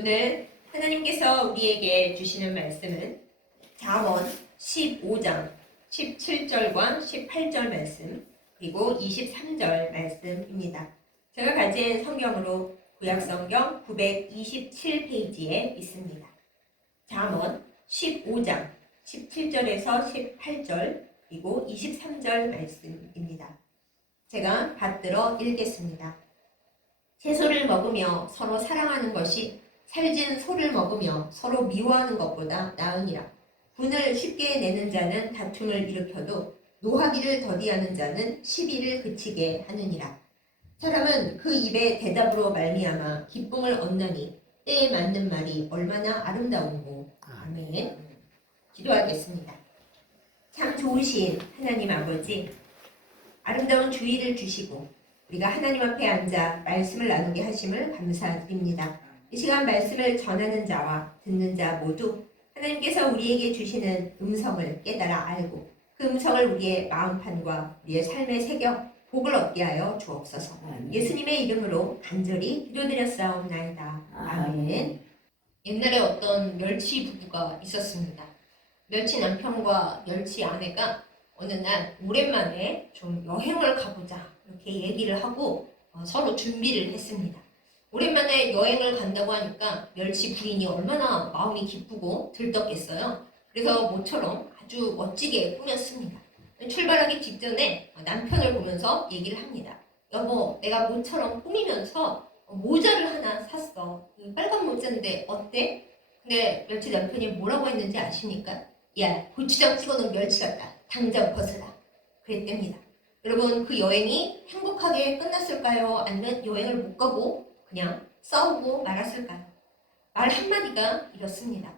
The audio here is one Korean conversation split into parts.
오늘 하나님께서 우리에게 주시는 말씀은 잠언 15장 17절과 18절 말씀 그리고 23절 말씀입니다. 제가 가진 성경으로 구약성경 927페이지에 있습니다. 잠언 15장 17절에서 18절 그리고 23절 말씀입니다. 제가 받들어 읽겠습니다. 채소를 먹으며 서로 사랑하는 것이 살진 소를 먹으며 서로 미워하는 것보다 나으니라. 분을 쉽게 내는 자는 다툼을 일으켜도 노하기를 더디하는 자는 시비를 그치게 하느니라. 사람은 그 입의 대답으로 말미암아 기쁨을 얻나니 때에 맞는 말이 얼마나 아름다운고. 아멘. 기도하겠습니다. 참 좋으신 하나님 아버지, 아름다운 주의를 주시고 우리가 하나님 앞에 앉아 말씀을 나누게 하심을 감사드립니다. 이 시간 말씀을 전하는 자와 듣는 자 모두 하나님께서 우리에게 주시는 음성을 깨달아 알고 그 음성을 우리의 마음판과 우리의 삶에 새겨 복을 얻게 하여 주옵소서. 예수님의 이름으로 간절히 기도드렸사옵나이다. 아멘. 옛날에 어떤 멸치 부부가 있었습니다. 멸치 남편과 멸치 아내가 어느 날 오랜만에 좀 여행을 가보자 이렇게 얘기를 하고 서로 준비를 했습니다. 오랜만에 여행을 간다고 하니까 멸치 부인이 얼마나 마음이 기쁘고 들떴겠어요. 그래서 모처럼 아주 멋지게 꾸몄습니다. 출발하기 직전에 남편을 보면서 얘기를 합니다. 여보, 내가 모처럼 꾸미면서 모자를 하나 샀어. 이 빨간 모자인데 어때? 근데 멸치 남편이 뭐라고 했는지 아십니까? 야, 고추장 찍어놓은 멸치 같다. 당장 벗어라. 그랬답니다. 여러분, 그 여행이 행복하게 끝났을까요? 아니면 여행을 못 가고 그냥 싸우고 말았을까요? 말 한마디가 이렇습니다.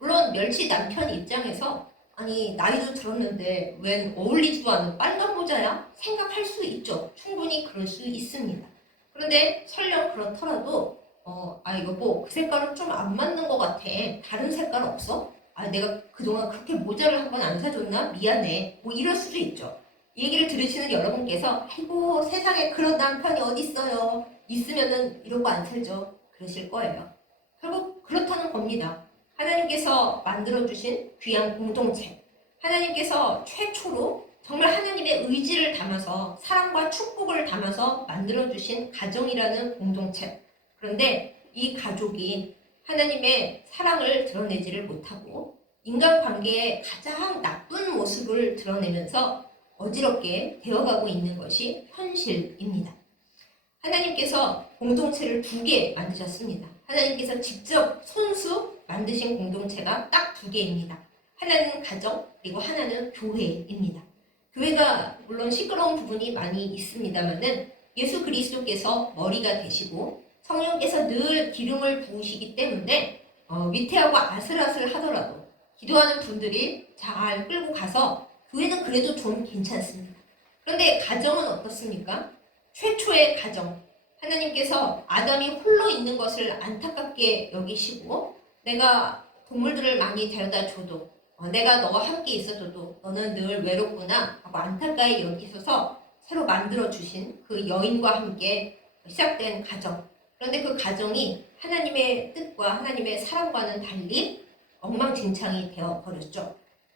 물론 멸치 남편 입장에서 아니 나이도 들었는데 웬 어울리지도 않은 빨간 모자야? 생각할 수 있죠. 충분히 그럴 수 있습니다. 그런데 설령 그렇더라도 여보 그 색깔은 좀 안 맞는 것 같아. 다른 색깔 없어? 내가 그동안 그렇게 모자를 한 번 안 사줬나? 미안해. 뭐 이럴 수도 있죠. 이 얘기를 들으시는 여러분께서 아이고 세상에 그런 남편이 어딨어요. 있으면은 이러고 안 살죠. 그러실 거예요. 결국 그렇다는 겁니다. 하나님께서 만들어주신 귀한 공동체, 하나님께서 최초로 정말 하나님의 의지를 담아서 사랑과 축복을 담아서 만들어주신 가정이라는 공동체. 그런데 이 가족이 하나님의 사랑을 드러내지를 못하고 인간관계의 가장 나쁜 모습을 드러내면서 어지럽게 되어가고 있는 것이 현실입니다. 하나님께서 공동체를 2개 만드셨습니다. 하나님께서 직접 손수 만드신 공동체가 딱 2개입니다. 하나는 가정, 그리고 하나는 교회입니다. 교회가 물론 시끄러운 부분이 많이 있습니다만은 예수 그리스도께서 머리가 되시고 성령께서 늘 기름을 부으시기 때문에 위태하고 아슬아슬 하더라도 기도하는 분들이 잘 끌고 가서 교회는 그래도 좀 괜찮습니다. 그런데 가정은 어떻습니까? 최초의 가정, 하나님께서 아담이 홀로 있는 것을 안타깝게 여기시고 내가 동물들을 많이 데려다 줘도 내가 너와 함께 있어줘도 너는 늘 외롭구나 하고 안타까이 여기셔서 새로 만들어주신 그 여인과 함께 시작된 가정. 그런데 그 가정이 하나님의 뜻과 하나님의 사랑과는 달리 엉망진창이 되어버렸죠.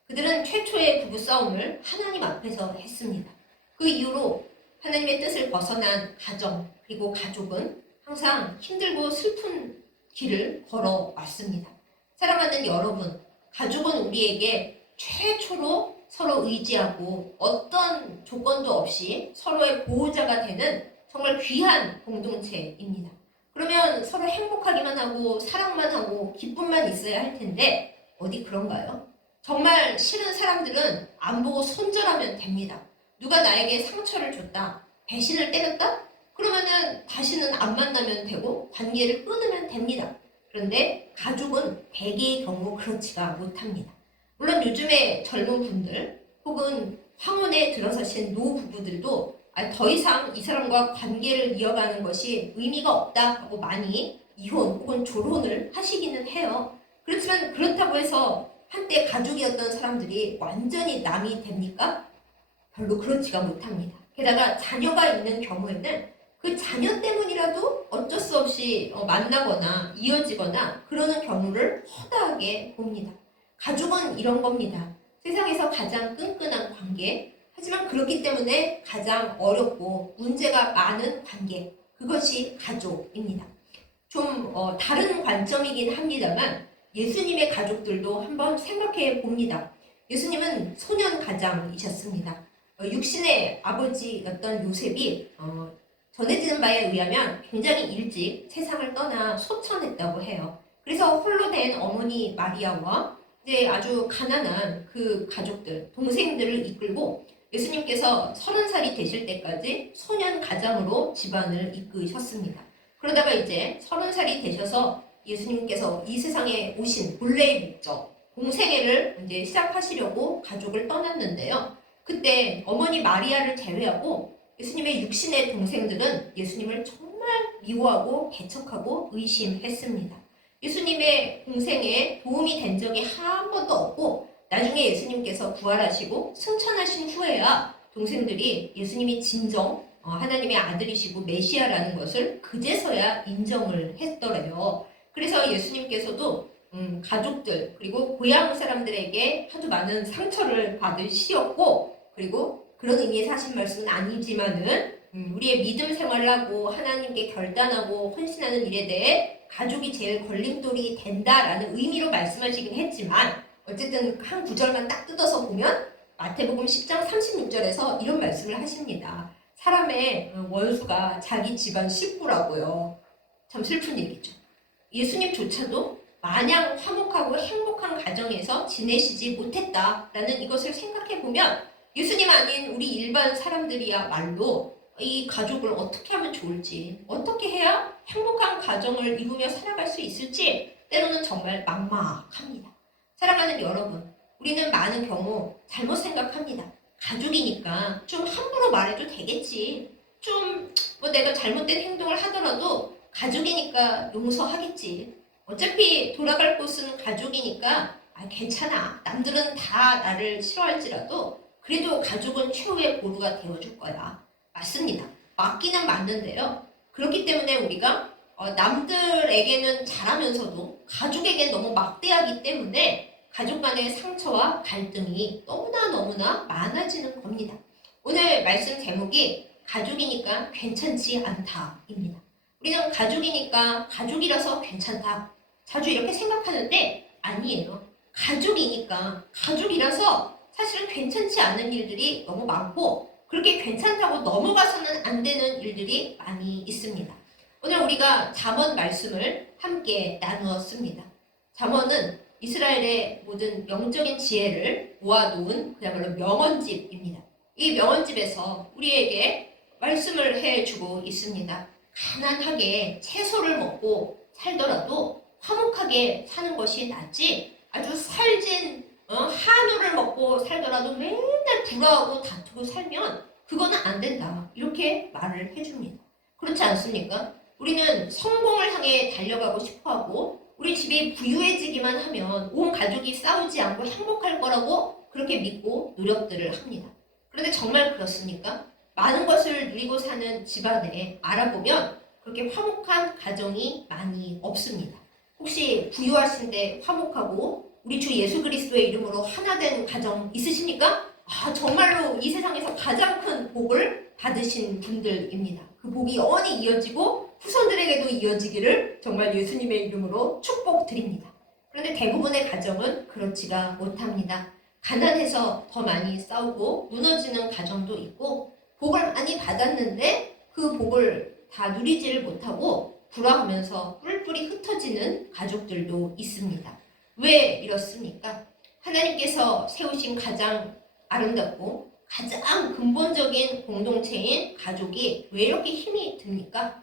그들은 최초의 부부싸움을 하나님 앞에서 했습니다. 그 이후로 하나님의 뜻을 벗어난 가정 그리고 가족은 항상 힘들고 슬픈 길을 걸어왔습니다. 사랑하는 여러분, 가족은 우리에게 최초로 서로 의지하고 어떤 조건도 없이 서로의 보호자가 되는 정말 귀한 공동체입니다. 그러면 서로 행복하기만 하고 사랑만 하고 기쁨만 있어야 할 텐데 어디 그런가요? 정말 싫은 사람들은 안 보고 손절하면 됩니다. 누가 나에게 상처를 줬다, 배신을 때렸다? 그러면은 다시는 안 만나면 되고 관계를 끊으면 됩니다. 그런데 가족은 대개의 경우 그렇지가 못합니다. 물론 요즘에 젊은 분들 혹은 황혼에 들어서신 노부부들도 더 이상 이 사람과 관계를 이어가는 것이 의미가 없다 하고 많이 이혼 혹은 졸혼을 하시기는 해요. 그렇지만 그렇다고 해서 한때 가족이었던 사람들이 완전히 남이 됩니까? 별로 그렇지가 못합니다. 게다가 자녀가 있는 경우에는 그 자녀 때문이라도 어쩔 수 없이 만나거나 이어지거나 그러는 경우를 허다하게 봅니다. 가족은 이런 겁니다. 세상에서 가장 끈끈한 관계, 하지만 그렇기 때문에 가장 어렵고 문제가 많은 관계, 그것이 가족입니다. 좀 다른 관점이긴 합니다만 예수님의 가족들도 한번 생각해 봅니다. 예수님은 소년 가장이셨습니다. 육신의 아버지였던 요셉이 전해지는 바에 의하면 굉장히 일찍 세상을 떠나 소천했다고 해요. 그래서 홀로 된 어머니 마리아와 이제 아주 가난한 그 가족들, 동생들을 이끌고 예수님께서 30살이 되실 때까지 소년 가장으로 집안을 이끄셨습니다. 그러다가 이제 30살이 되셔서 예수님께서 이 세상에 오신 본래의 목적, 공생애를 이제 시작하시려고 가족을 떠났는데요. 그때 어머니 마리아를 제외하고 예수님의 육신의 동생들은 예수님을 정말 미워하고 배척하고 의심했습니다. 예수님의 공생에 도움이 된 적이 한 번도 없고 나중에 예수님께서 부활하시고 승천하신 후에야 동생들이 예수님이 진정 하나님의 아들이시고 메시아라는 것을 그제서야 인정을 했더래요. 그래서 예수님께서도 가족들 그리고 고향 사람들에게 아주 많은 상처를 받으시었고, 그리고 그런 의미에서 하신 말씀은 아니지만은 우리의 믿음 생활을 하고 하나님께 결단하고 헌신하는 일에 대해 가족이 제일 걸림돌이 된다라는 의미로 말씀하시긴 했지만, 어쨌든 한 구절만 딱 뜯어서 보면 마태복음 10장 36절에서 이런 말씀을 하십니다. 사람의 원수가 자기 집안 식구라고요. 참 슬픈 얘기죠. 예수님조차도 마냥 화목하고 행복한 가정에서 지내시지 못했다라는 이것을 생각해보면 예수님 아닌 우리 일반 사람들이야말로 이 가족을 어떻게 하면 좋을지, 어떻게 해야 행복한 가정을 이루며 살아갈 수 있을지 때로는 정말 막막합니다. 사랑하는 여러분, 우리는 많은 경우 잘못 생각합니다. 가족이니까 좀 함부로 말해도 되겠지. 좀 내가 잘못된 행동을 하더라도 가족이니까 용서하겠지. 어차피 돌아갈 곳은 가족이니까 괜찮아. 남들은 다 나를 싫어할지라도 그래도 가족은 최후의 보루가 되어줄 거야. 맞습니다. 맞기는 맞는데요. 그렇기 때문에 우리가 남들에게는 잘하면서도 가족에게는 너무 막대하기 때문에 가족 간의 상처와 갈등이 너무나 많아지는 겁니다. 오늘 말씀 제목이 가족이니까 괜찮지 않다입니다. 우리는 가족이니까 가족이라서 괜찮다. 자주 이렇게 생각하는데 아니에요. 가족이니까 가족이라서 사실은 괜찮지 않은 일들이 너무 많고 그렇게 괜찮다고 넘어가서는 안 되는 일들이 많이 있습니다. 오늘 우리가 잠언 말씀을 함께 나누었습니다. 잠언은 이스라엘의 모든 영적인 지혜를 모아놓은 그야말로 명언집입니다. 이 명언집에서 우리에게 말씀을 해주고 있습니다. 가난하게 채소를 먹고 살더라도 화목하게 사는 것이 낫지, 아주 살진 한우를 먹고 살더라도 맨날 불화하고 다투고 살면 그거는 안 된다. 이렇게 말을 해줍니다. 그렇지 않습니까? 우리는 성공을 향해 달려가고 싶어하고 우리 집이 부유해지기만 하면 온 가족이 싸우지 않고 행복할 거라고 그렇게 믿고 노력들을 합니다. 그런데 정말 그렇습니까? 많은 것을 누리고 사는 집안에 알아보면 그렇게 화목한 가정이 많이 없습니다. 혹시 부유하신데 화목하고 우리 주 예수 그리스도의 이름으로 하나 된 가정 있으십니까? 정말로 이 세상에서 가장 큰 복을 받으신 분들입니다. 그 복이 영원히 이어지고 후손들에게도 이어지기를 정말 예수님의 이름으로 축복드립니다. 그런데 대부분의 가정은 그렇지가 못합니다. 가난해서 더 많이 싸우고 무너지는 가정도 있고, 복을 많이 받았는데 그 복을 다 누리지를 못하고 불화하면서 뿔뿔이 흩어지는 가족들도 있습니다. 왜 이렇습니까? 하나님께서 세우신 가장 아름답고 가장 근본적인 공동체인 가족이 왜 이렇게 힘이 듭니까?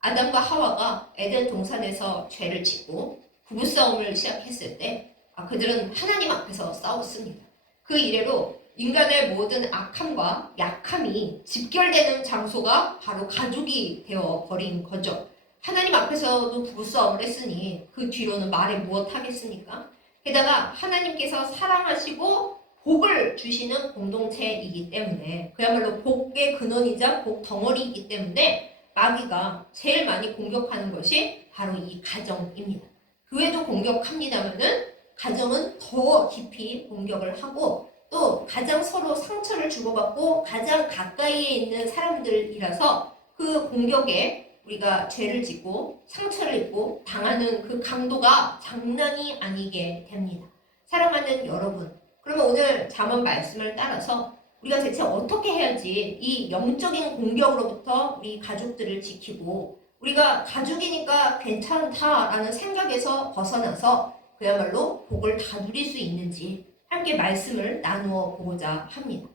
아담과 하와가 에덴 동산에서 죄를 짓고 부부싸움을 시작했을 때 그들은 하나님 앞에서 싸웠습니다. 그 이래로 인간의 모든 악함과 약함이 집결되는 장소가 바로 가족이 되어버린 거죠. 하나님 앞에서도 부부싸움을 했으니 그 뒤로는 말해 무엇 하겠습니까? 게다가 하나님께서 사랑하시고 복을 주시는 공동체이기 때문에, 그야말로 복의 근원이자 복 덩어리이기 때문에 마귀가 제일 많이 공격하는 것이 바로 이 가정입니다. 교회도 공격합니다만은 가정은 더 깊이 공격을 하고, 또 가장 서로 상처를 주고받고 가장 가까이에 있는 사람들이라서 그 공격에 우리가 죄를 짓고 상처를 입고 당하는 그 강도가 장난이 아니게 됩니다. 사랑하는 여러분, 그러면 오늘 잠언 말씀을 따라서 우리가 대체 어떻게 해야지 이 영적인 공격으로부터 우리 가족들을 지키고, 우리가 가족이니까 괜찮다라는 생각에서 벗어나서 그야말로 복을 다 누릴 수 있는지 함께 말씀을 나누어 보고자 합니다.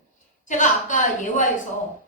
제가 아까 예화에서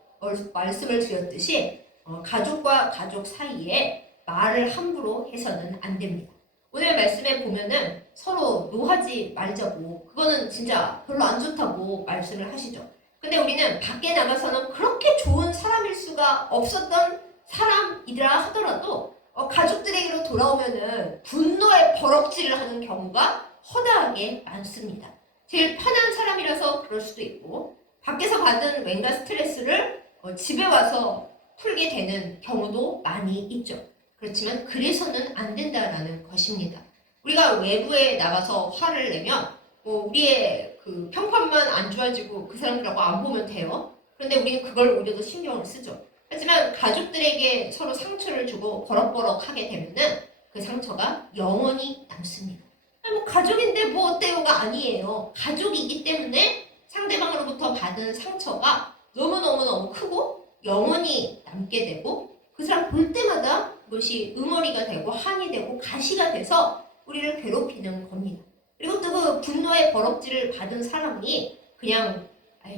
말씀을 드렸듯이 가족과 가족 사이에 말을 함부로 해서는 안 됩니다. 오늘 말씀에 보면은 서로 노하지 말자고, 그거는 진짜 별로 안 좋다고 말씀을 하시죠. 근데 우리는 밖에 나가서는 그렇게 좋은 사람일 수가 없었던 사람이라 하더라도 가족들에게로 돌아오면은 분노의 버럭질을 하는 경우가 허다하게 많습니다. 제일 편한 사람이라서 그럴 수도 있고, 밖에서 받은 왠가 스트레스를 집에 와서 풀게 되는 경우도 많이 있죠. 그렇지만 그래서는 안 된다라는 것입니다. 우리가 외부에 나가서 화를 내면 우리의 그 평판만 안 좋아지고 그 사람들하고 안 보면 돼요. 그런데 우리는 그걸 오히려 더 신경을 쓰죠. 하지만 가족들에게 서로 상처를 주고 버럭버럭하게 되면은 그 상처가 영원히 남습니다. 뭐 가족인데 뭐 어때요가 아니에요. 가족이기 때문에 상대방으로부터 받은 상처가 너무너무너무 크고 영원히 남게 되고, 그 사람 볼 때마다 그것이 응어리가 되고 한이 되고 가시가 돼서 우리를 괴롭히는 겁니다. 그리고 또 그 분노의 버럭질을 받은 사람이 그냥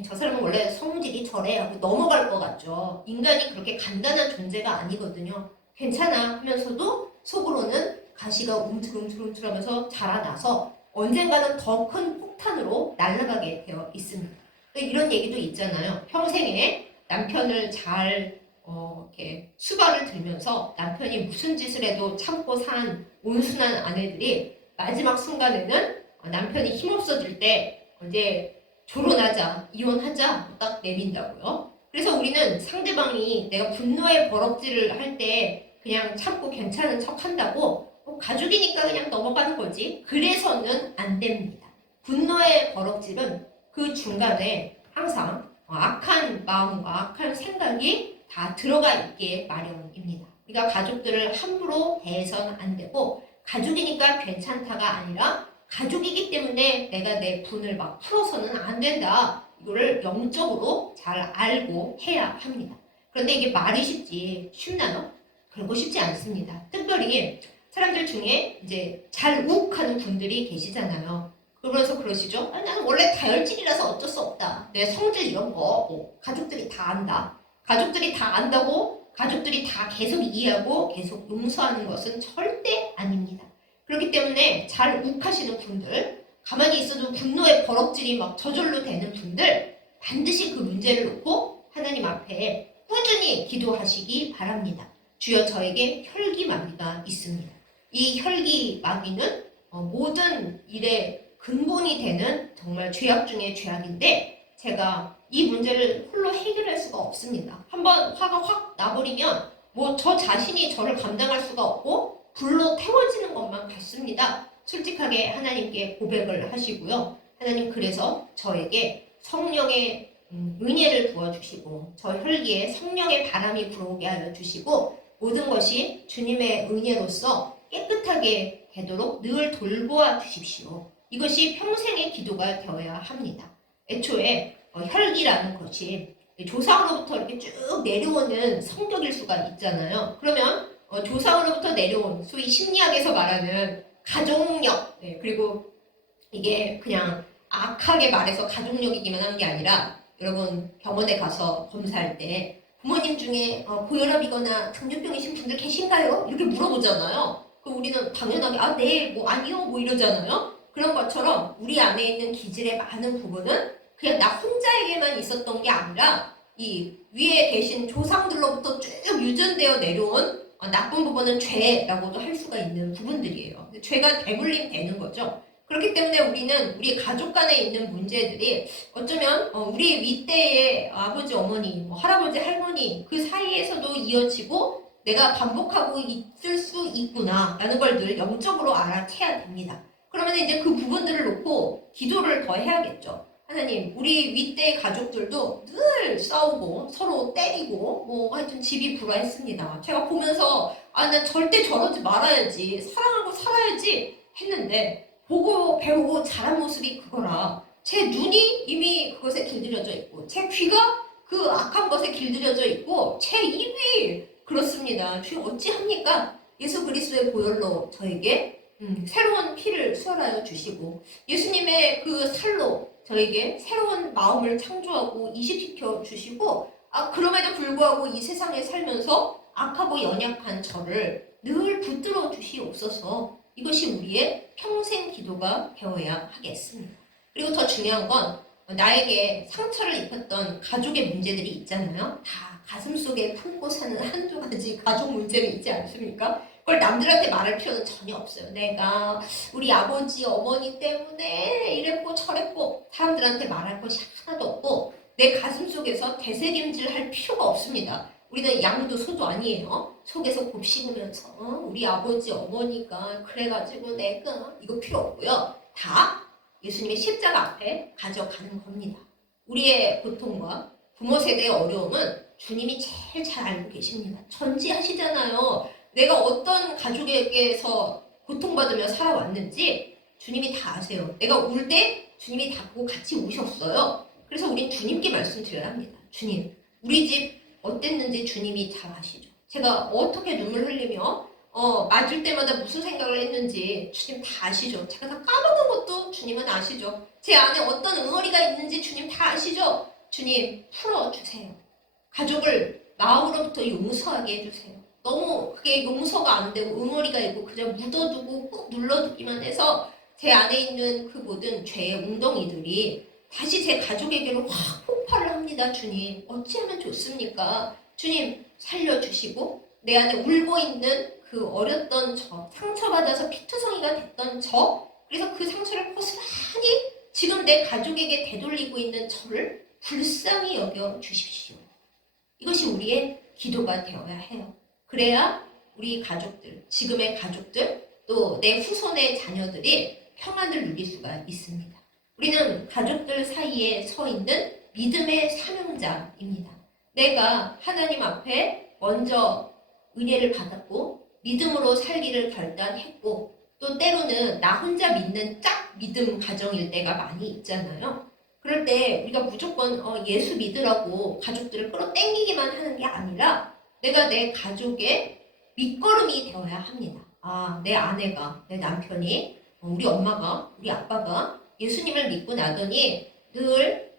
저 사람은 원래 성질이 저래 하고 넘어갈 것 같죠. 인간이 그렇게 간단한 존재가 아니거든요. 괜찮아 하면서도 속으로는 가시가 움틀움틀하면서 자라나서 언젠가는 더 큰 폭탄으로 날아가게 되어 있습니다. 이런 얘기도 있잖아요. 평생에 남편을 잘 이렇게 수발을 들면서 남편이 무슨 짓을 해도 참고 산 온순한 아내들이 마지막 순간에는 남편이 힘없어질 때 이제 결혼하자, 이혼하자 딱 내민다고요. 그래서 우리는 상대방이 내가 분노의 버럭질을 할 때 그냥 참고 괜찮은 척 한다고 가족이니까 그냥 넘어가는 거지, 그래서는 안 됩니다. 분노의 버럭질은 그 중간에 항상 악한 마음과 악한 생각이 다 들어가 있게 마련입니다. 우리가 가족들을 함부로 대해서는 안 되고, 가족이니까 괜찮다가 아니라 가족이기 때문에 내가 내 분을 막 풀어서는 안 된다. 이거를 영적으로 잘 알고 해야 합니다. 그런데 이게 말이 쉽나요? 그러고 쉽지 않습니다. 특별히 사람들 중에 이제 잘 욱하는 분들이 계시잖아요. 그러면서 그러시죠? 나는 원래 다혈질이라서 어쩔 수 없다. 내 성질 이런 거 가족들이 다 안다. 가족들이 다 안다고 가족들이 다 계속 이해하고 계속 용서하는 것은 절대 아닙니다. 그렇기 때문에 잘 욱하시는 분들, 가만히 있어도 분노의 버럭질이 막 저절로 되는 분들, 반드시 그 문제를 놓고 하나님 앞에 꾸준히 기도하시기 바랍니다. 주여 저에게 혈기마비가 있습니다. 이 혈기마비는 모든 일의 근본이 되는 정말 죄악 중의 죄악인데, 제가 이 문제를 홀로 해결할 수가 없습니다. 한번 화가 확 나버리면 저 자신이 저를 감당할 수가 없고 불로 태워지는 것만 같습니다. 솔직하게 하나님께 고백을 하시고요. 하나님, 그래서 저에게 성령의 은혜를 부어주시고 저 혈기에 성령의 바람이 불어오게 하여 주시고, 모든 것이 주님의 은혜로서 깨끗하게 되도록 늘 돌보아 주십시오. 이것이 평생의 기도가 되어야 합니다. 애초에 혈기라는 것이 조상으로부터 이렇게 쭉 내려오는 성격일 수가 있잖아요. 그러면 조상으로부터 내려온 소위 심리학에서 말하는 가족력, 그리고 이게 그냥 악하게 말해서 가족력이기만 한 게 아니라, 여러분 병원에 가서 검사할 때 부모님 중에 고혈압이거나 당뇨병이신 분들 계신가요? 이렇게 물어보잖아요. 그럼 우리는 당연하게 네, 아니요, 이러잖아요. 그런 것처럼 우리 안에 있는 기질의 많은 부분은 그냥 나 혼자에게만 있었던 게 아니라 이 위에 계신 조상들로부터 쭉 유전되어 내려온 나쁜 부분은 죄라고도 할 수가 있는 부분들이에요. 죄가 배불림 되는 거죠. 그렇기 때문에 우리는 우리 가족 간에 있는 문제들이 어쩌면 우리 윗대의 아버지, 어머니, 뭐 할아버지, 할머니 그 사이에서도 이어지고 내가 반복하고 있을 수 있구나 라는 걸 늘 영적으로 알아채야 됩니다. 그러면 이제 그 부분들을 놓고 기도를 더 해야겠죠. 하나님, 우리 윗대 가족들도 늘 싸우고 서로 때리고 뭐 하여튼 집이 불화했습니다. 제가 보면서 난 절대 저러지 말아야지, 사랑하고 살아야지 했는데 보고 배우고 자란 모습이 그거라. 제 눈이 이미 그것에 길들여져 있고 제 귀가 그 악한 것에 길들여져 있고 제 입이 그렇습니다. 주여 어찌합니까? 예수 그리스도의 보혈로 저에게 새로운 피를 수혈하여 주시고 예수님의 그 살로 저에게 새로운 마음을 창조하고 이식시켜 주시고 그럼에도 불구하고 이 세상에 살면서 악하고 연약한 저를 늘 붙들어 주시옵소서. 이것이 우리의 평생 기도가 되어야 하겠습니다. 그리고 더 중요한 건 나에게 상처를 입혔던 가족의 문제들이 있잖아요. 다 가슴속에 품고 사는 한두 가지 가족 문제가 있지 않습니까? 그걸 남들한테 말할 필요는 전혀 없어요. 내가 우리 아버지, 어머니 때문에 이랬고 저랬고 사람들한테 말할 것이 하나도 없고 내 가슴속에서 되새김질할 필요가 없습니다. 우리는 양도 소도 아니에요. 속에서 곱씹으면서 우리 아버지, 어머니가 그래가지고 내가 이거 필요 없고요. 다 예수님의 십자가 앞에 가져가는 겁니다. 우리의 고통과 부모 세대의 어려움은 주님이 제일 잘 알고 계십니다. 전지하시잖아요. 내가 어떤 가족에게서 고통받으며 살아왔는지 주님이 다 아세요. 내가 울 때 주님이 다 보고 같이 우셨어요. 그래서 우린 주님께 말씀드려야 합니다. 주님, 우리 집 어땠는지 주님이 잘 아시죠. 제가 어떻게 눈물 흘리며 맞을 때마다 무슨 생각을 했는지 주님 다 아시죠. 제가 다 까먹은 것도 주님은 아시죠. 제 안에 어떤 응어리가 있는지 주님 다 아시죠. 주님 풀어주세요. 가족을 마음으로부터 용서하게 해주세요. 너무 그게 용서가 안 되고 응어리가 있고 그냥 묻어두고 꾹 눌러두기만 해서 제 안에 있는 그 모든 죄의 웅덩이들이 다시 제 가족에게로 확 폭발을 합니다. 주님 어찌하면 좋습니까? 주님 살려주시고 내 안에 울고 있는 그 어렸던 저, 상처받아서 피투성이가 됐던 저, 그래서 그 상처를 고스란히 지금 내 가족에게 되돌리고 있는 저를 불쌍히 여겨 주십시오. 이것이 우리의 기도가 되어야 해요. 그래야 우리 가족들, 지금의 가족들, 또 내 후손의 자녀들이 평안을 누릴 수가 있습니다. 우리는 가족들 사이에 서 있는 믿음의 사명자입니다. 내가 하나님 앞에 먼저 은혜를 받았고 믿음으로 살기를 결단했고 또 때로는 나 혼자 믿는 짝 믿음 가정일 때가 많이 있잖아요. 그럴 때 우리가 무조건 예수 믿으라고 가족들을 끌어당기기만 하는 게 아니라 내가 내 가족의 밑거름이 되어야 합니다. 내 아내가, 내 남편이, 우리 엄마가, 우리 아빠가 예수님을 믿고 나더니 늘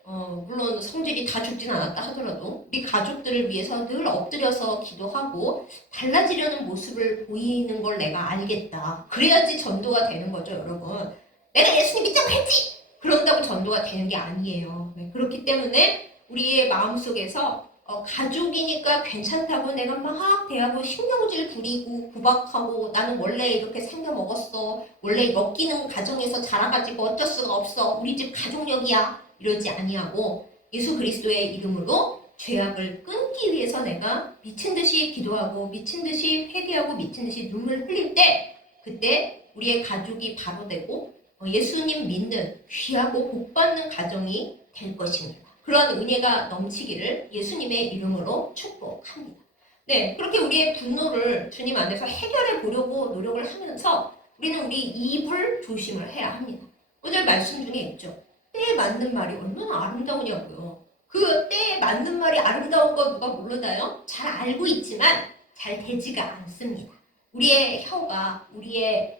물론 성질이 다 죽진 않았다 하더라도 우리 가족들을 위해서 늘 엎드려서 기도하고 달라지려는 모습을 보이는 걸 내가 알겠다. 그래야지 전도가 되는 거죠, 여러분. 내가 예수님 믿자고 했지! 그런다고 전도가 되는 게 아니에요. 네, 그렇기 때문에 우리의 마음속에서 가족이니까 괜찮다고 내가 막 대하고 신경질 부리고 구박하고 나는 원래 이렇게 생겨 먹었어. 원래 엮이는 가정에서 자라가지고 어쩔 수가 없어. 우리 집 가족력이야. 이러지 아니하고 예수 그리스도의 이름으로 죄악을 끊기 위해서 내가 미친 듯이 기도하고 미친 듯이 회개하고 미친 듯이 눈물 흘릴 때 그때 우리의 가족이 바로 되고 예수님 믿는 귀하고 복받는 가정이 될 것입니다. 그러한 은혜가 넘치기를 예수님의 이름으로 축복합니다. 네, 그렇게 우리의 분노를 주님 안에서 해결해 보려고 노력을 하면서 우리는 우리 입을 조심을 해야 합니다. 오늘 말씀 중에 있죠. 때에 맞는 말이 얼마나 아름다우냐고요. 그 때에 맞는 말이 아름다운 거 누가 모르나요? 잘 알고 있지만 잘 되지가 않습니다. 우리의 혀가, 우리의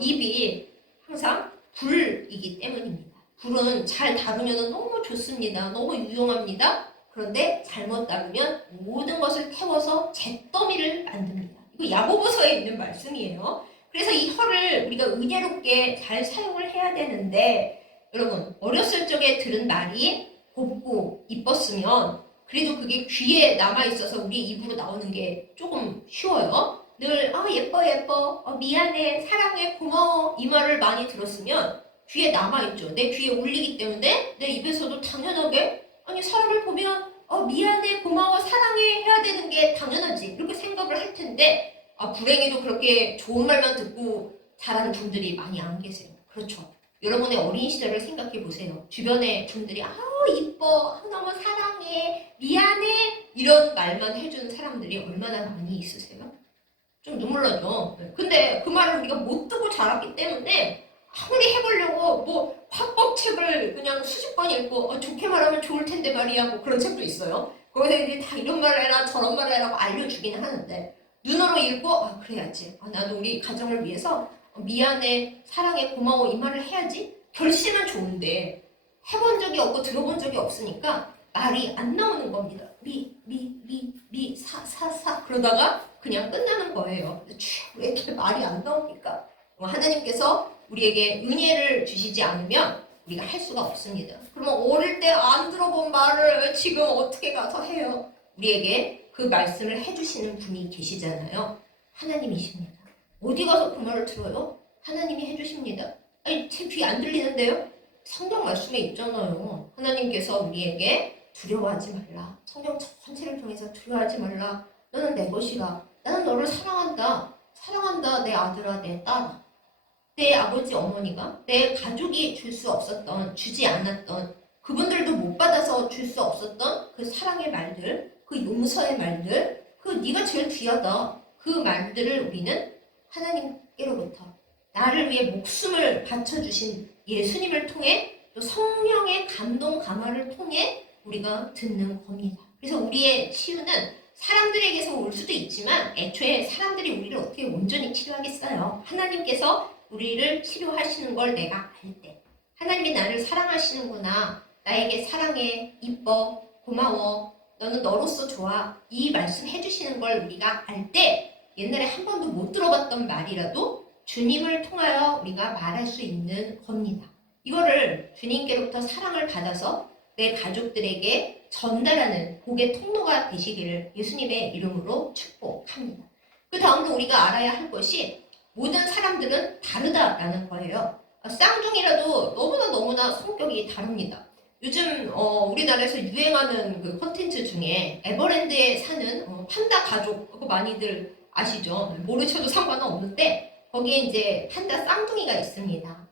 입이 항상 불이기 때문입니다. 불은 잘 다루면 너무 좋습니다. 너무 유용합니다. 그런데 잘못 다루면 모든 것을 태워서 잿더미를 만듭니다. 이거 야고보서에 있는 말씀이에요. 그래서 이 혀를 우리가 은혜롭게 잘 사용을 해야 되는데 여러분 어렸을 적에 들은 말이 곱고 이뻤으면 그래도 그게 귀에 남아있어서 우리 입으로 나오는 게 조금 쉬워요. 늘 예뻐 미안해 사랑해 고마워 이 말을 많이 들었으면 귀에 남아있죠. 내 귀에 울리기 때문에 내 입에서도 당연하게 아니 사람을 보면 미안해, 고마워, 사랑해 해야 되는 게 당연하지 이렇게 생각을 할 텐데 불행히도 그렇게 좋은 말만 듣고 자라는 분들이 많이 안 계세요. 그렇죠. 여러분의 어린 시절을 생각해 보세요. 주변의 분들이 이뻐, 너무 사랑해, 미안해 이런 말만 해주는 사람들이 얼마나 많이 있으세요? 좀 눈물 나죠. 근데 그 말을 우리가 못 듣고 자랐기 때문에 아무리 해보려고 뭐 화법책을 그냥 수십 번 읽고 좋게 말하면 좋을 텐데 말이야 뭐 그런 책도 있어요. 거기서 이제 다 이런 말을 해라 저런 말을 해라고 알려주기는 하는데 눈으로 읽고 그래야지. 나도 우리 가정을 위해서 미안해, 사랑해, 고마워 이 말을 해야지. 결심은 좋은데 해본 적이 없고 들어본 적이 없으니까 말이 안 나오는 겁니다. 사 그러다가 그냥 끝나는 거예요. 왜 이렇게 말이 안 나옵니까? 하나님께서 우리에게 은혜를 주시지 않으면 우리가 할 수가 없습니다. 그러면 어릴 때 안 들어본 말을 지금 어떻게 가서 해요? 우리에게 그 말씀을 해주시는 분이 계시잖아요. 하나님이십니다. 어디 가서 그 말을 들어요? 하나님이 해주십니다. 아니 제 귀 안 들리는데요? 성경 말씀에 있잖아요. 하나님께서 우리에게 두려워하지 말라. 성경 전체를 통해서 두려워하지 말라. 너는 내 것이라. 나는 너를 사랑한다. 사랑한다 내 아들아 내 딸아. 내 아버지 어머니가 내 가족이 줄 수 없었던 주지 않았던 그분들도 못 받아서 줄 수 없었던 그 사랑의 말들 그 용서의 말들 그 네가 제일 귀하다 그 말들을 우리는 하나님께로부터 나를 위해 목숨을 바쳐주신 예수님을 통해 또 성령의 감동 감화를 통해 우리가 듣는 겁니다. 그래서 우리의 치유는 사람들에게서 올 수도 있지만 애초에 사람들이 우리를 어떻게 온전히 치료하겠어요. 하나님께서 우리를 치료하시는 걸 내가 알 때 하나님이 나를 사랑하시는구나. 나에게 사랑해, 이뻐, 고마워, 너는 너로서 좋아 이 말씀 해주시는 걸 우리가 알 때 옛날에 한 번도 못 들어봤던 말이라도 주님을 통하여 우리가 말할 수 있는 겁니다. 이거를 주님께로부터 사랑을 받아서 내 가족들에게 전달하는 복의 통로가 되시기를 예수님의 이름으로 축복합니다. 그 다음으로 우리가 알아야 할 것이 모든 사람들은 다르다라는 거예요. 쌍둥이라도 너무나 성격이 다릅니다. 요즘 우리나라에서 유행하는 그 콘텐츠 중에 에버랜드에 사는 판다 가족 그거 많이들 아시죠? 모르셔도 상관은 없는데 거기에 이제 판다 쌍둥이가 있습니다.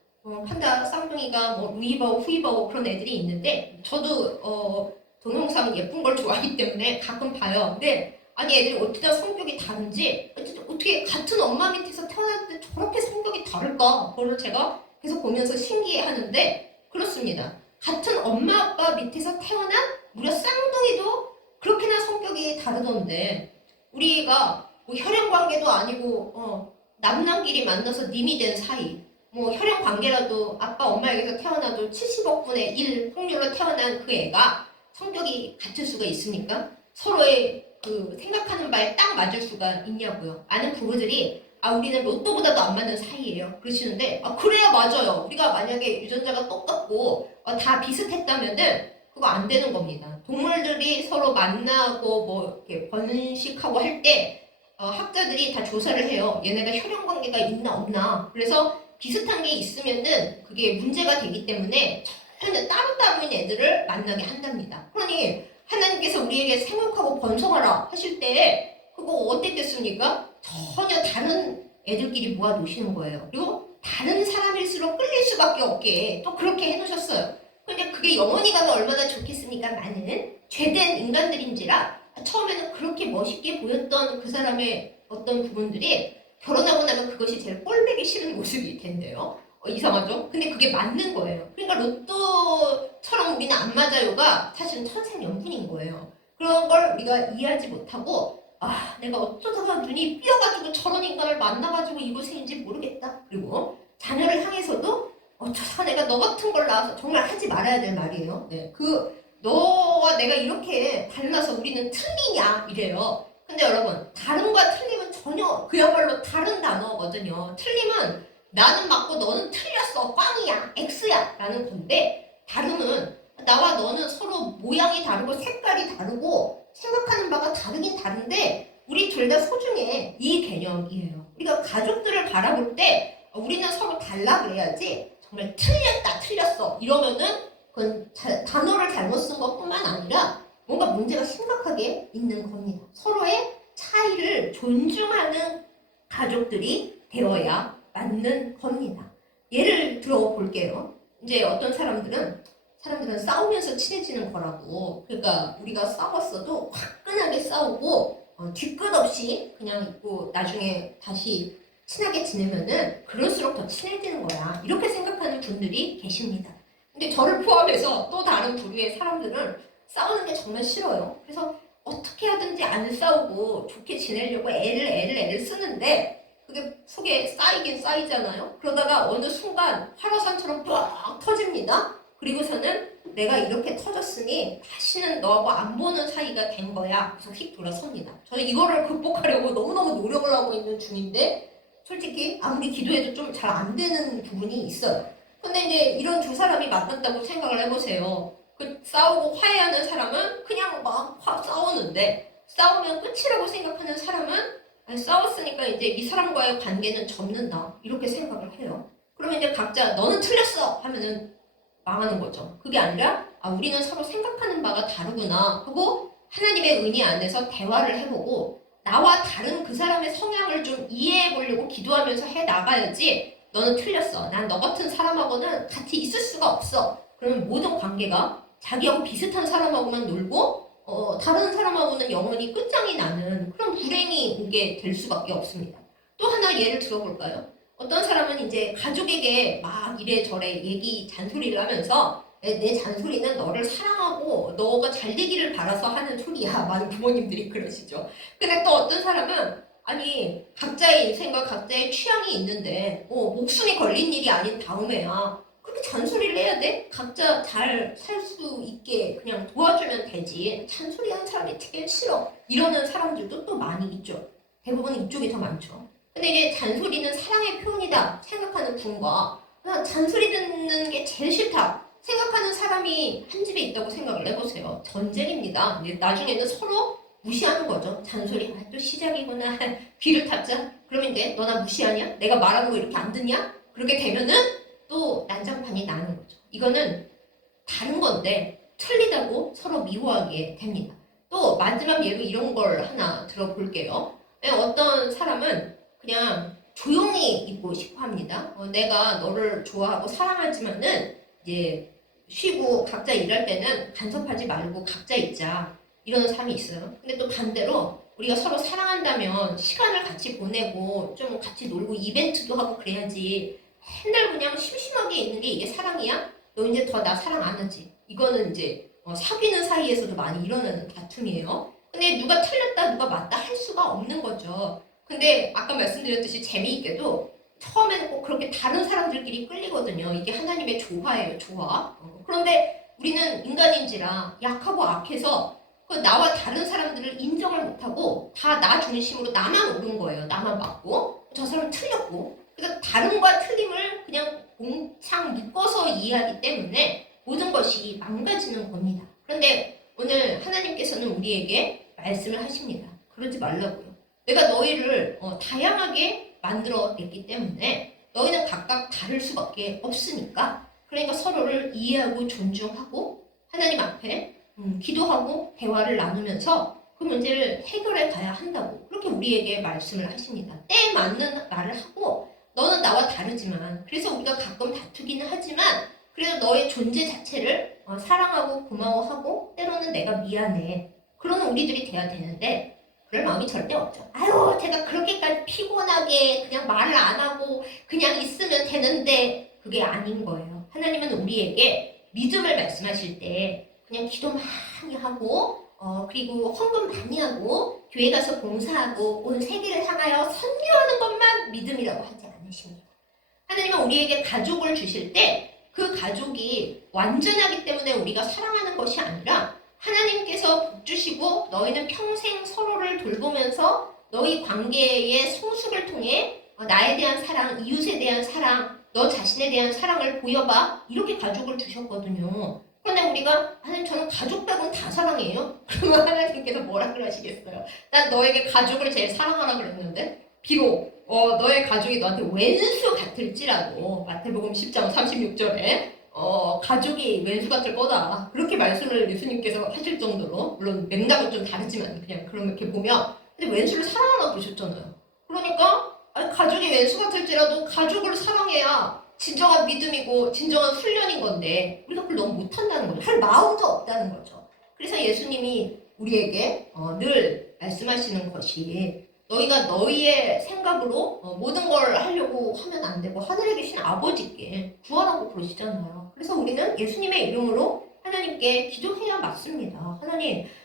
판다 쌍둥이가 뭐 루이버우, 후이버우 그런 애들이 있는데 저도 동영상 예쁜 걸 좋아하기 때문에 가끔 봐요. 근데 아니 애들이 어떻게 성격이 다른지 어떻게 같은 엄마 밑에서 태어났는데 저렇게 성격이 다를까? 그거를 제가 계속 보면서 신기해하는데 그렇습니다. 같은 엄마 아빠 밑에서 태어난 무려 쌍둥이도 그렇게나 성격이 다르던데 우리가 뭐 혈연 관계도 아니고 남남끼리 만나서 님이 된 사이 뭐 혈연 관계라도 아빠 엄마에게서 태어나도 70억 분의 1 확률로 태어난 그 애가 성격이 같을 수가 있습니까? 서로의 그 생각하는 바에 딱 맞을 수가 있냐고요. 많은 부부들이 우리는 로또보다도 안 맞는 사이예요. 그러시는데 그래야 맞아요. 우리가 만약에 유전자가 똑같고 다 비슷했다면은 그거 안 되는 겁니다. 동물들이 서로 만나고 뭐 이렇게 번식하고 할 때 학자들이 다 조사를 해요. 얘네가 혈연 관계가 있나 없나. 그래서 비슷한 게 있으면은 그게 문제가 되기 때문에 전혀 따로따로인 애들을 만나게 한답니다. 그러니 하나님께서 우리에게 생육하고 번성하라 하실 때 그거 어땠겠습니까? 전혀 다른 애들끼리 모아 놓으시는 거예요. 그리고 다른 사람일수록 끌릴 수밖에 없게 또 그렇게 해놓으셨어요. 근데 그게 영원히 가면 얼마나 좋겠습니까? 나는 죄된 인간들인지라 처음에는 그렇게 멋있게 보였던 그 사람의 어떤 부분들이 결혼하고 나면 그것이 제일 꼴보기 싫은 모습일 텐데요. 이상하죠? 근데 그게 맞는 거예요. 그러니까 로또처럼 우리는 안 맞아요가 사실은 천생연분인 거예요. 그런 걸 우리가 이해하지 못하고 내가 어쩌다가 눈이 삐어가지고 저런 인간을 만나가지고 이 고생인지 모르겠다. 그리고 자녀를 향해서도 어쩌다가 내가 너 같은 걸 낳아서 정말 하지 말아야 될 말이에요. 네, 너와 내가 이렇게 달라서 우리는 틀리냐 이래요. 근데 여러분 다름과 틀림은 전혀 그야말로 다른 단어거든요. 틀림은 나는 맞고 너는 틀렸어 꽝이야 X야 라는 건데 다름은 나와 너는 서로 모양이 다르고 색깔이 다르고 생각하는 바가 다르긴 다른데 우리 둘 다 소중해 이 개념이에요. 우리가 가족들을 바라볼 때 우리는 서로 달라 그래야지 정말 틀렸다, 틀렸어 이러면은 그건 단어를 잘못 쓴 것뿐만 아니라 뭔가 문제가 심각하게 있는 겁니다. 서로의 차이를 존중하는 가족들이 되어야 맞는 겁니다. 예를 들어 볼게요. 이제 어떤 사람들은 싸우면서 친해지는 거라고. 그러니까 우리가 싸웠어도 화끈하게 싸우고 뒤끝 없이 그냥 있고 나중에 다시 친하게 지내면은 그럴수록 더 친해지는 거야. 이렇게 생각하는 분들이 계십니다. 근데 저를 포함해서 또 다른 부류의 사람들은 싸우는 게 정말 싫어요. 그래서 어떻게 하든지 안 싸우고 좋게 지내려고 애를 쓰는데 그게 속에 쌓이긴 쌓이잖아요. 그러다가 어느 순간 활화산처럼 빡 터집니다. 그리고서는 내가 이렇게 터졌으니 다시는 너하고 안 보는 사이가 된 거야. 그래서 휙 돌아섭니다. 저는 이거를 극복하려고 너무너무 노력을 하고 있는 중인데 솔직히 아무리 기도해도 좀 잘 안 되는 부분이 있어요. 근데 이제 이런 두 사람이 만났다고 생각을 해보세요. 그 싸우고 화해하는 사람은 그냥 막 싸우는데 싸우면 끝이라고 생각하는 사람은 아니, 싸웠으니까 이제 이 사람과의 관계는 접는다 이렇게 생각을 해요. 그러면 이제 각자 너는 틀렸어 하면은 망하는 거죠. 그게 아니라 우리는 서로 생각하는 바가 다르구나 하고 하나님의 은혜 안에서 대화를 해보고 나와 다른 그 사람의 성향을 좀 이해해 보려고 기도하면서 해 나가야지. 너는 틀렸어. 난 너 같은 사람하고는 같이 있을 수가 없어. 그러면 모든 관계가 자기하고 비슷한 사람하고만 놀고 다른 사람하고는 영원히 끝장이 나는 그런 불행이 오게 될 수밖에 없습니다. 또 하나 예를 들어볼까요? 어떤 사람은 이제 가족에게 막 이래저래 얘기 잔소리를 하면서 내 잔소리는 너를 사랑하고 너가 잘 되기를 바라서 하는 소리야. 많은 부모님들이 그러시죠. 근데 또 어떤 사람은 아니 각자의 인생과 각자의 취향이 있는데 목숨이 걸린 일이 아닌 다음에야 그렇게 잔소리를 해야 돼? 각자 잘 살 수 있게 그냥 도와주면 되지. 잔소리하는 사람이 되게 싫어. 이러는 사람들도 또 많이 있죠. 대부분 이쪽이 더 많죠. 근데 이게 잔소리는 사랑의 표현이다 생각하는 분과 그냥 잔소리 듣는 게 제일 싫다 생각하는 사람이 한 집에 있다고 생각을 해보세요. 전쟁입니다. 나중에는 서로 무시하는 거죠. 잔소리 또 시작이구나. 귀를 닫자. 그러면 이제 너 나 무시하냐? 내가 말하는 거 이렇게 안 듣냐? 그렇게 되면은 또 난장판이 나는 거죠. 이거는 다른 건데 틀리다고 서로 미워하게 됩니다. 또 마지막 예로 이런 걸 하나 들어볼게요. 어떤 사람은 그냥 조용히 있고 싶어 합니다. 내가 너를 좋아하고 사랑하지만은 이제 쉬고 각자 일할 때는 간섭하지 말고 각자 있자. 이런 사람이 있어요. 근데 또 반대로 우리가 서로 사랑한다면 시간을 같이 보내고 좀 같이 놀고 이벤트도 하고 그래야지 맨날 그냥 심심하게 있는 게 이게 사랑이야? 너 이제 더 나 사랑 안 하지? 이거는 이제 사귀는 사이에서도 많이 일어나는 다툼이에요. 근데 누가 틀렸다 누가 맞다 할 수가 없는 거죠. 근데 아까 말씀드렸듯이 재미있게도 처음에는 꼭 그렇게 다른 사람들끼리 끌리거든요. 이게 하나님의 조화예요, 조화. 그런데 우리는 인간인지라 약하고 악해서 나와 다른 사람들을 인정을 못하고 다 나 중심으로 나만 옳은 거예요. 나만 맞고 저 사람은 틀렸고 그래서 다른과 틀림을 그냥 몽창 묶어서 이해하기 때문에 모든 것이 망가지는 겁니다. 그런데 오늘 하나님께서는 우리에게 말씀을 하십니다. 그러지 말라고요. 내가 너희를 다양하게 만들어냈기 때문에 너희는 각각 다를 수밖에 없으니까 그러니까 서로를 이해하고 존중하고 하나님 앞에 기도하고 대화를 나누면서 그 문제를 해결해 가야 한다고 그렇게 우리에게 말씀을 하십니다. 때에 맞는 말을 하고 너는 나와 다르지만 그래서 우리가 가끔 다투기는 하지만 그래도 너의 존재 자체를 사랑하고 고마워하고 때로는 내가 미안해 그런 우리들이 돼야 되는데 그럴 마음이 절대 없죠. 아유 제가 그렇게까지 피곤하게 그냥 말을 안 하고 그냥 있으면 되는데 그게 아닌 거예요. 하나님은 우리에게 믿음을 말씀하실 때 그냥 기도 많이 하고 그리고 헌금 많이 하고 교회 가서 봉사하고 온 세계를 향하여 선교하는 것만 믿음이라고 하지 않으십니다. 하나님은 우리에게 가족을 주실 때 그 가족이 완전하기 때문에 우리가 사랑하는 것이 아니라 하나님께서 복 주시고 너희는 평생 서로를 돌보면서 너희 관계의 성숙을 통해 나에 대한 사랑, 이웃에 대한 사랑, 너 자신에 대한 사랑을 보여봐 이렇게 가족을 주셨거든요. 그런데 우리가 하나님 저는 가족 빼고는 다 사랑해요. 그러면 하나님께서 뭐라 그러시겠어요? 난 너에게 가족을 제일 사랑하라 그랬는데 비록 너의 가족이 너한테 왼수 같을지라도 마태복음 10장 36절에 가족이 왼수 같을 거다. 그렇게 말씀을 예수님께서 하실 정도로, 물론 맥락은 좀 다르지만 그냥 그렇게 보면, 근데 왼수를 사랑하라고 그러셨잖아요. 그러니까 가족이 왼수 같을지라도 가족을 사랑해야 진정한 믿음이고 진정한 훈련인 건데 우리가 그걸 너무 못한다는 거죠. 할 마음도 없다는 거죠. 그래서 예수님이 우리에게 늘 말씀하시는 것이, 너희가 너희의 생각으로 모든 걸 하려고 하면 안 되고 하늘에 계신 아버지께 구하라고 그러시잖아요. 그래서 우리는 예수님의 이름으로 하나님께 기도해야 맞습니다.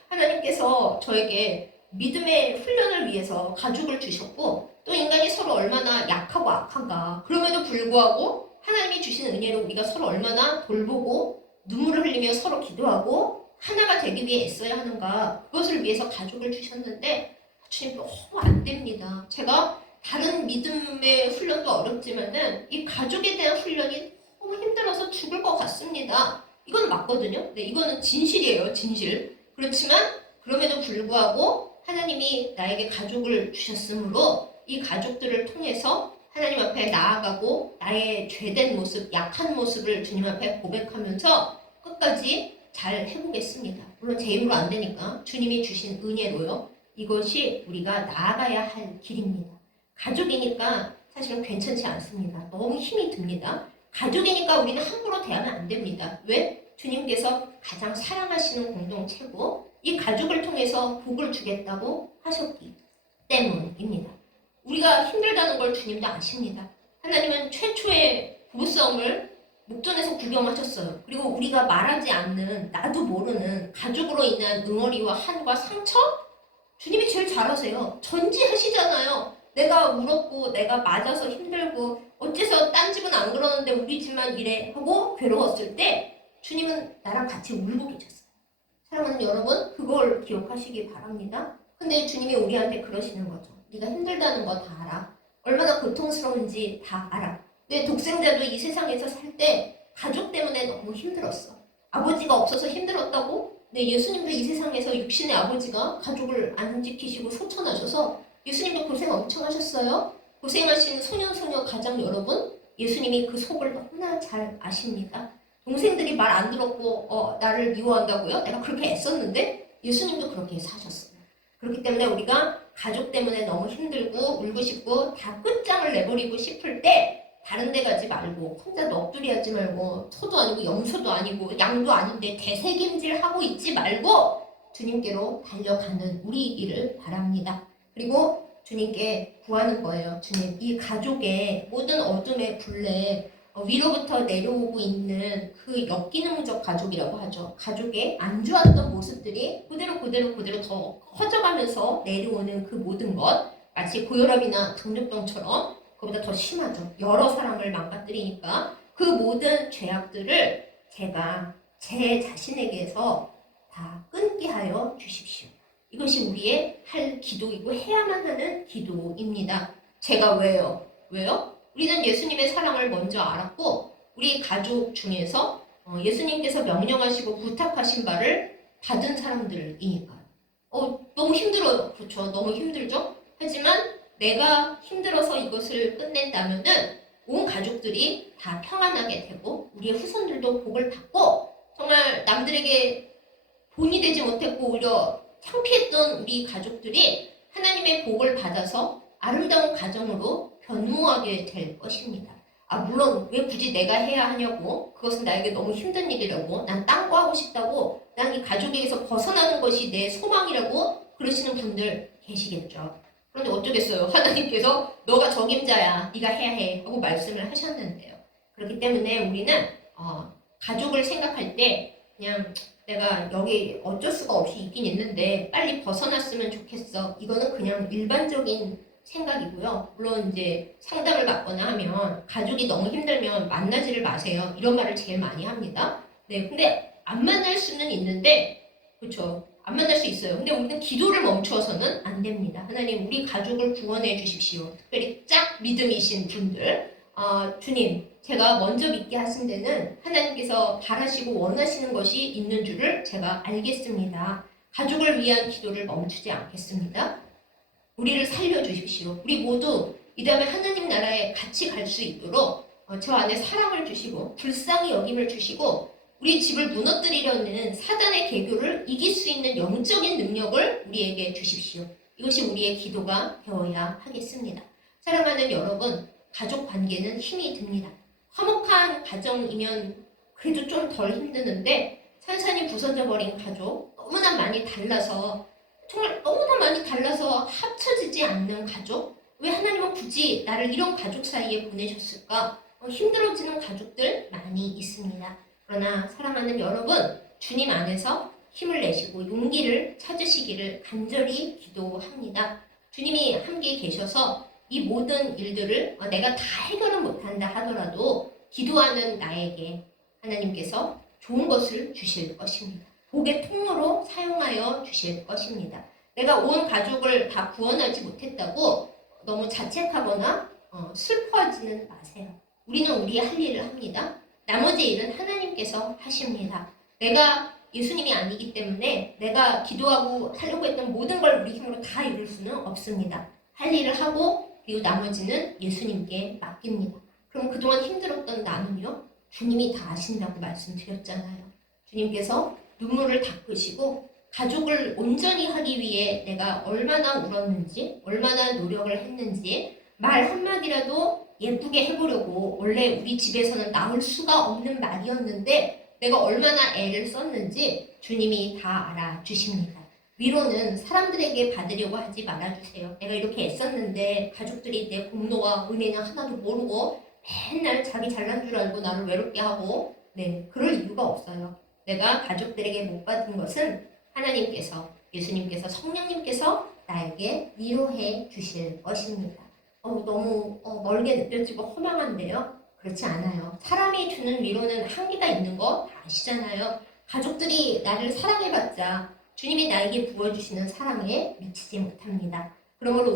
하나님께서 저에게 믿음의 훈련을 위해서 가족을 주셨고, 또 인간이 서로 얼마나 약하고 악한가. 그럼에도 불구하고 하나님이 주신 은혜로 우리가 서로 얼마나 돌보고 눈물을 흘리며 서로 기도하고 하나가 되기 위해 애써야 하는가. 그것을 위해서 가족을 주셨는데 주님 너무 안 됩니다. 제가 다른 믿음의 훈련도 어렵지만은 이 가족에 대한 훈련이 너무 힘들어서 죽을 것 같습니다. 이건 맞거든요. 네, 이거는 진실이에요. 진실. 그렇지만 그럼에도 불구하고 하나님이 나에게 가족을 주셨으므로 이 가족들을 통해서 하나님 앞에 나아가고 나의 죄된 모습, 약한 모습을 주님 앞에 고백하면서 끝까지 잘 해보겠습니다. 물론 제 힘으로 안 되니까 주님이 주신 은혜로요. 이것이 우리가 나아가야 할 길입니다. 가족이니까 사실은 괜찮지 않습니다. 너무 힘이 듭니다. 가족이니까 우리는 함부로 대하면 안 됩니다. 왜? 주님께서 가장 사랑하시는 공동체고 이 가족을 통해서 복을 주겠다고 하셨기 때문입니다. 우리가 힘들다는 걸 주님도 아십니다. 하나님은 최초의 부부싸움을 목전에서 구경하셨어요. 그리고 우리가 말하지 않는, 나도 모르는 가족으로 인한 응어리와 한과 상처? 주님이 제일 잘하세요. 전지하시잖아요. 내가 울었고 내가 맞아서 힘들고 어째서 딴 집은 안 그러는데 우리 집만 이래 하고 괴로웠을 때 주님은 나랑 같이 울고 계셨어요. 사랑하는 여러분, 그걸 기억하시기 바랍니다. 근데 주님이 우리한테 그러시는 거죠. 네가 힘들다는 거 다 알아. 얼마나 고통스러운지 다 알아. 내 독생자도 이 세상에서 살 때 가족 때문에 너무 힘들었어. 아버지가 없어서 힘들었다고? 네, 예수님도 이 세상에서 육신의 아버지가 가족을 안 지키시고 소천하셔서 예수님도 고생 엄청 하셨어요. 고생하신 소녀 가장 여러분, 예수님이 그 속을 너무나 잘 아십니다. 동생들이 말 안 들었고 나를 미워한다고요? 내가 그렇게 애썼는데 예수님도 그렇게 사셨어요. 그렇기 때문에 우리가 가족 때문에 너무 힘들고 울고 싶고 다 끝장을 내버리고 싶을 때 다른 데 가지 말고 혼자 넋두리 하지 말고 소도 아니고 염소도 아니고 양도 아닌데 대세김질 하고 있지 말고 주님께로 달려가는 우리이기를 바랍니다. 그리고 주님께 구하는 거예요. 주님, 이 가족의 모든 어둠의 굴레 위로부터 내려오고 있는 그 역기능적 가족이라고 하죠. 가족의 안 좋았던 모습들이 그대로 더 커져가면서 내려오는 그 모든 것, 마치 고혈압이나 당뇨병처럼 그보다 더 심하죠. 여러 사람을 망가뜨리니까 그 모든 죄악들을 제가 제 자신에게서 다 끊게 하여 주십시오. 이것이 우리의 할 기도이고 해야만 하는 기도입니다. 제가 왜요? 우리는 예수님의 사랑을 먼저 알았고 우리 가족 중에서 예수님께서 명령하시고 부탁하신 바를 받은 사람들이니까요. 너무 힘들어요. 그렇죠. 너무 힘들죠? 하지만 내가 힘들어서 이것을 끝낸다면은 온 가족들이 다 평안하게 되고 우리의 후손들도 복을 받고 정말 남들에게 본이 되지 못했고 오히려 창피했던 우리 가족들이 하나님의 복을 받아서 아름다운 가정으로 변모하게 될 것입니다. 물론 왜 굳이 내가 해야 하냐고, 그것은 나에게 너무 힘든 일이라고, 난 딴 거 하고 싶다고, 난 이 가족에게서 벗어나는 것이 내 소망이라고 그러시는 분들 계시겠죠. 그런데 어쩌겠어요. 하나님께서 너가 적임자야, 네가 해야 해 하고 말씀을 하셨는데요. 그렇기 때문에 우리는 가족을 생각할 때 그냥 내가 여기 어쩔 수가 없이 있긴 있는데 빨리 벗어났으면 좋겠어. 이거는 그냥 일반적인 생각이고요. 물론 이제 상담을 받거나 하면 가족이 너무 힘들면 만나지를 마세요. 이런 말을 제일 많이 합니다. 네, 근데 안 만날 수는 있는데, 그렇죠. 안 만날 수 있어요. 근데 우리는 기도를 멈추어서는 안 됩니다. 하나님, 우리 가족을 구원해 주십시오. 특별히 짝 믿음이신 분들, 주님, 제가 먼저 믿게 하신 데는 하나님께서 바라시고 원하시는 것이 있는 줄을 제가 알겠습니다. 가족을 위한 기도를 멈추지 않겠습니다. 우리를 살려주십시오. 우리 모두 이 다음에 하나님 나라에 같이 갈 수 있도록 저 안에 사랑을 주시고 불쌍히 여김을 주시고 우리 집을 무너뜨리려는 사단의 계교를 이길 수 있는 영적인 능력을 우리에게 주십시오. 이것이 우리의 기도가 되어야 하겠습니다. 사랑하는 여러분, 가족 관계는 힘이 듭니다. 화목한 가정이면 그래도 좀 덜 힘드는데 산산이 부서져 버린 가족, 너무나 많이 달라서 정말 너무나 많이 달라서 합쳐지지 않는 가족, 왜 하나님은 굳이 나를 이런 가족 사이에 보내셨을까? 힘들어지는 가족들 많이 있습니다. 그러나 사랑하는 여러분, 주님 안에서 힘을 내시고 용기를 찾으시기를 간절히 기도합니다. 주님이 함께 계셔서 이 모든 일들을 내가 다 해결은 못한다 하더라도 기도하는 나에게 하나님께서 좋은 것을 주실 것입니다. 복의 통로로 사용하여 주실 것입니다. 내가 온 가족을 다 구원하지 못했다고 너무 자책하거나 슬퍼하지는 마세요. 우리는 우리의 할 일을 합니다. 나머지 일은 하나님께서 하십니다. 내가 예수님이 아니기 때문에 내가 기도하고 하려고 했던 모든 걸 우리 힘으로 다 이룰 수는 없습니다. 할 일을 하고 그리고 나머지는 예수님께 맡깁니다. 그럼 그동안 힘들었던 나는요? 주님이 다 아신다고 말씀드렸잖아요. 주님께서 눈물을 닦으시고 가족을 온전히 하기 위해 내가 얼마나 울었는지, 얼마나 노력을 했는지 말 한마디라도 예쁘게 해보려고 원래 우리 집에서는 나올 수가 없는 말이었는데 내가 얼마나 애를 썼는지 주님이 다 알아주십니다. 위로는 사람들에게 받으려고 하지 말아주세요. 내가 이렇게 애썼는데 가족들이 내 공로와 은혜는 하나도 모르고 맨날 자기 잘난 줄 알고 나를 외롭게 하고 그럴 이유가 없어요. 내가 가족들에게 못 받은 것은 하나님께서, 예수님께서, 성령님께서 나에게 위로해 주실 것입니다. 너무 멀게 느껴지고 허망한데요. 그렇지 않아요. 사람이 주는 위로는 한계가 있는 거 다 아시잖아요. 가족들이 나를 사랑해봤자 주님이 나에게 부어주시는 사랑에 미치지 못합니다. 그러므로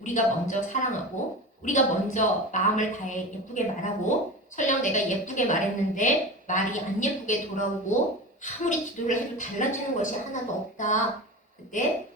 우리가 먼저 사랑하고 우리가 먼저 마음을 다해 예쁘게 말하고 설령 내가 예쁘게 말했는데 말이 안 예쁘게 돌아오고 아무리 기도를 해도 달라지는 것이 하나도 없다. 그때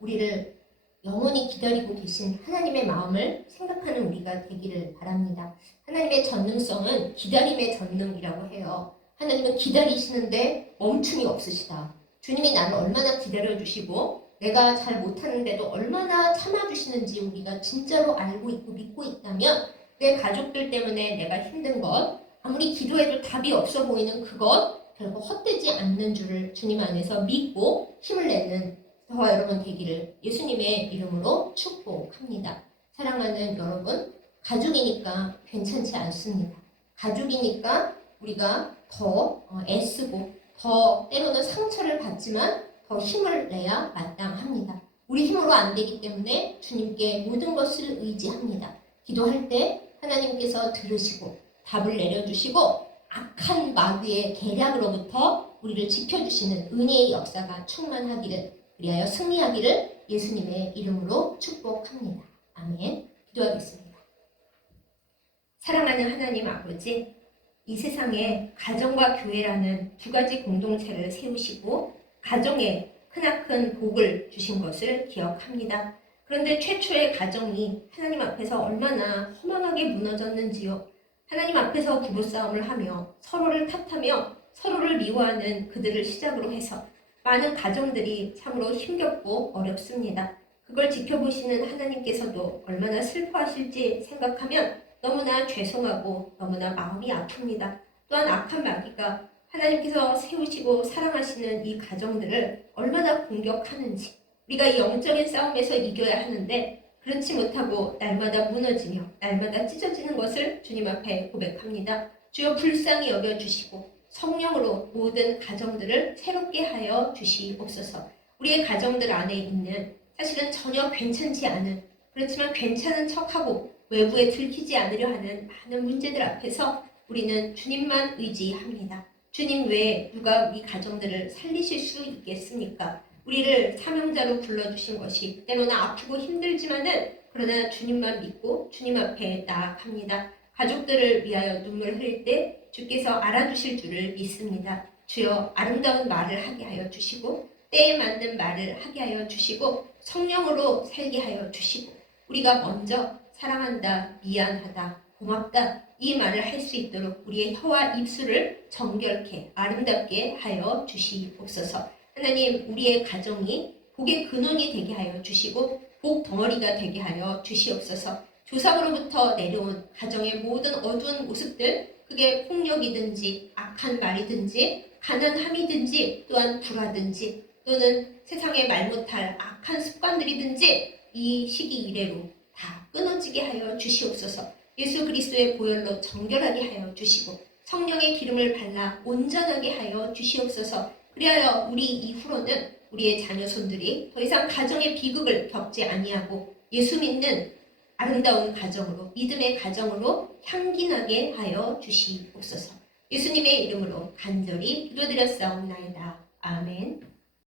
우리를 영원히 기다리고 계신 하나님의 마음을 생각하는 우리가 되기를 바랍니다. 하나님의 전능성은 기다림의 전능이라고 해요. 하나님은 기다리시는데 멈춤이 없으시다. 주님이 나를 얼마나 기다려주시고 내가 잘 못하는데도 얼마나 참아주시는지 우리가 진짜로 알고 있고 믿고 있다면 내 가족들 때문에 내가 힘든 것, 아무리 기도해도 답이 없어 보이는 그것 결국 헛되지 않는 줄을 주님 안에서 믿고 힘을 내는 저와 여러분 되기를 예수님의 이름으로 축복합니다. 사랑하는 여러분, 가족이니까 괜찮지 않습니다. 가족이니까 우리가 더 애쓰고 더 때로는 상처를 받지만 더 힘을 내야 마땅합니다. 우리 힘으로 안 되기 때문에 주님께 모든 것을 의지합니다. 기도할 때 하나님께서 들으시고 답을 내려주시고 악한 마귀의 계략으로부터 우리를 지켜주시는 은혜의 역사가 충만하기를 그리하여 승리하기를 예수님의 이름으로 축복합니다. 아멘. 기도하겠습니다. 사랑하는 하나님 아버지, 이 세상에 가정과 교회라는 두 가지 공동체를 세우시고 가정에 크나큰 복을 주신 것을 기억합니다. 그런데 최초의 가정이 하나님 앞에서 얼마나 허망하게 무너졌는지요. 하나님 앞에서 부부싸움을 하며 서로를 탓하며 서로를 미워하는 그들을 시작으로 해서 많은 가정들이 참으로 힘겹고 어렵습니다. 그걸 지켜보시는 하나님께서도 얼마나 슬퍼하실지 생각하면 너무나 죄송하고 너무나 마음이 아픕니다. 또한 악한 마귀가 하나님께서 세우시고 사랑하시는 이 가정들을 얼마나 공격하는지 우리가 이 영적인 싸움에서 이겨야 하는데 그렇지 못하고 날마다 무너지며 날마다 찢어지는 것을 주님 앞에 고백합니다. 주여 불쌍히 여겨주시고 성령으로 모든 가정들을 새롭게 하여 주시옵소서. 우리의 가정들 안에 있는 사실은 전혀 괜찮지 않은 그렇지만 괜찮은 척하고 외부에 들키지 않으려 하는 많은 문제들 앞에서 우리는 주님만 의지합니다. 주님 외에 누가 우리 가정들을 살리실 수 있겠습니까? 우리를 사명자로 불러주신 것이 때로는 아프고 힘들지만은 그러나 주님만 믿고 주님 앞에 나아갑니다. 가족들을 위하여 눈물 흘릴 때 주께서 알아주실 줄을 믿습니다. 주여 아름다운 말을 하게 하여 주시고 때에 맞는 말을 하게 하여 주시고 성령으로 살게 하여 주시고 우리가 먼저 사랑한다, 미안하다, 고맙다 이 말을 할 수 있도록 우리의 혀와 입술을 정결케 아름답게 하여 주시옵소서. 하나님, 우리의 가정이 복의 근원이 되게 하여 주시고 복 덩어리가 되게 하여 주시옵소서. 조상으로부터 내려온 가정의 모든 어두운 모습들, 그게 폭력이든지 악한 말이든지 가난함이든지 또한 불화든지 또는 세상에 말 못할 악한 습관들이든지 이 시기 이래로 다 끊어지게 하여 주시옵소서. 예수 그리스도의 보혈로 정결하게 하여 주시고 성령의 기름을 발라 온전하게 하여 주시옵소서. 그리하여 우리 이후로는 우리의 자녀손들이 더 이상 가정의 비극을 겪지 아니하고 예수 믿는 아름다운 가정으로, 믿음의 가정으로 향기나게 하여 주시옵소서. 예수님의 이름으로 간절히 기도드렸사옵나이다. 아멘.